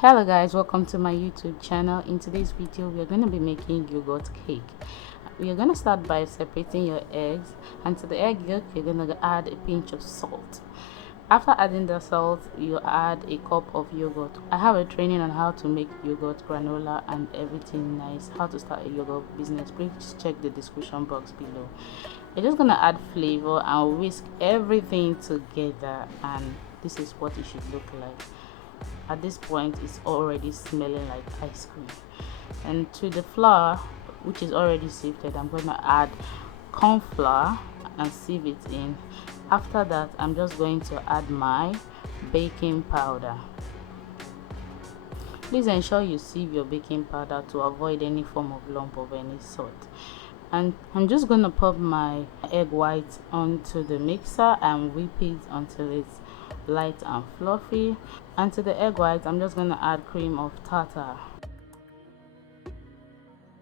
Hello guys, welcome to my YouTube channel. In today's video we are going to be making yogurt cake. We are going to start by separating your eggs, and to the egg yolk you're going to add a pinch of salt. After adding the salt, you add a cup of yogurt. I have a training on how to make yogurt granola and everything nice, how to start a yogurt business. Please check the description box below. You're just going to add flavor and whisk everything together, and this is what it should look like. At this point it's already smelling like ice cream. And to the flour, which is already sifted, I'm going to add corn flour and sieve it in. After that, I'm just going to add my baking powder. Please ensure you sieve your baking powder to avoid any form of lump of any sort. And I'm just going to pop my egg white onto the mixer and whip it until it's light and fluffy. And to the egg white, I'm just going to add cream of tartar.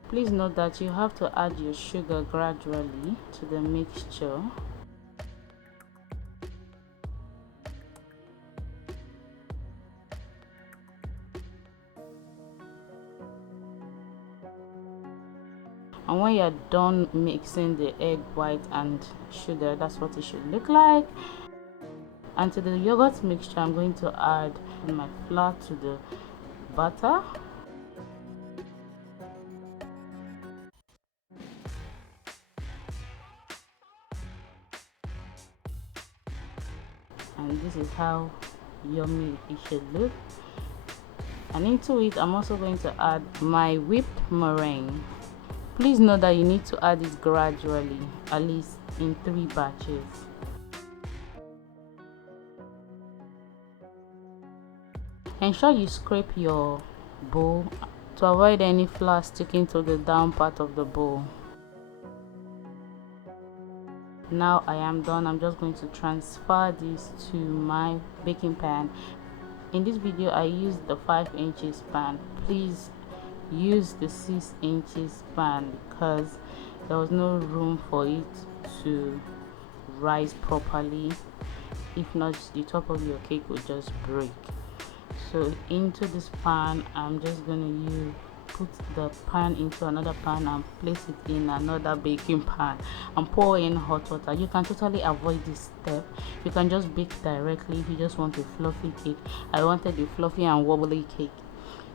Please note that you have to add your sugar gradually to the mixture. And when you're done mixing the egg white and sugar, that's what it should look like. And to the yogurt mixture, I'm going to add my flour to the butter. And this is how yummy it should look. And into it, I'm also going to add my whipped meringue. Please note that you need to add it gradually, at least in 3 batches. Ensure you scrape your bowl to avoid any flour sticking to the down part of the bowl. Now I am done. I'm just going to transfer this to my baking pan. In this video I used the 5 inches pan. Please use the 6 inches pan because there was no room for it to rise properly. If not, the top of your cake will just break. So into this pan, I'm just going to put the pan into another pan and place it in another baking pan and pour in hot water. You can totally avoid this step. You can just bake directly if you just want a fluffy cake. I wanted a fluffy and wobbly cake.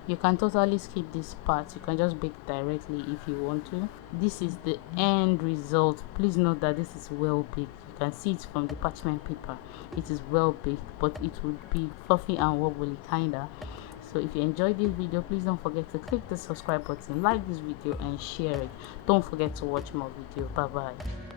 You can totally skip this part. You can just bake directly if you want to. This is the end result. Please note that this is well baked. You can see it from the parchment paper. It is well baked, but it would be fluffy and wobbly kinda. So if you enjoyed this video, please don't forget to click the subscribe button, like this video and share it. Don't forget to watch more videos. Bye bye.